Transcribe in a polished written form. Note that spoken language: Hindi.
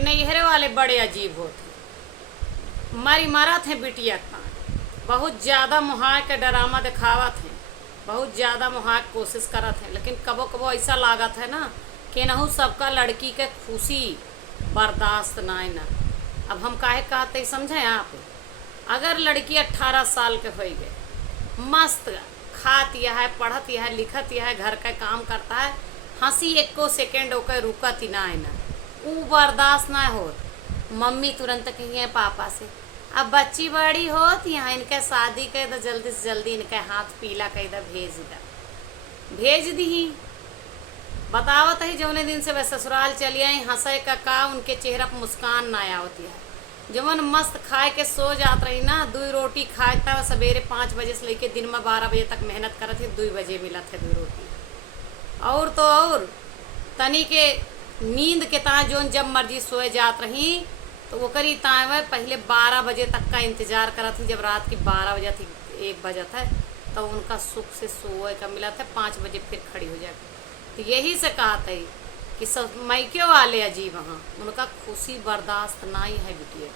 नैहरे वाले बड़े अजीब होते, मारी मारा थे बिटिया का, बहुत ज़्यादा मुहार के डरामा दिखावत हैं, बहुत ज़्यादा मुहार के कोशिश करत हैं, लेकिन कबो कबो ऐसा लागत है ना कि नहू सबका लड़की के खुशी बर्दाश्त ना है ना। अब हम काहे कहते समझें आप, अगर लड़की 18 साल के हो गए, मस्त खात यह है, पढ़त यह है, लिखत यह है, घर का काम करता है, हंसी एको सेकेंड ओके रुकत ही ना है ना, ऊ बर्दाश्त ना हो। मम्मी तुरंत कहिए पापा से, अब बच्ची बड़ी होत यहाँ इनके शादी कर दो, जल्दी से जल्दी इनके हाथ पीला कर दो, भेज दी। बतावत है जौने दिन से वह ससुराल चली आई, हंसे का उनके चेहरा पर मुस्कान ना आवती है। जवन मस्त खाए के सो जात रही ना, 2 रोटी खाए था सवेरे 5 बजे से लेके दिन में 12 बजे तक मेहनत करत थी, 2 बजे मिला थे 2 रोटी। और तो और तनी के नींद के ता जोन जब मर्जी सोए जात रही, तो वो करी ताए पहले 12 बजे तक का इंतजार करा थी, जब रात की 12 बजे थी 1 बजे था, तो उनका सुख से सोए का मिला था, 5 बजे फिर खड़ी हो जाए। तो यही से कहा था कि सब मायके वाले अजीब, हाँ उनका खुशी बर्दाश्त ना ही है बिटिया।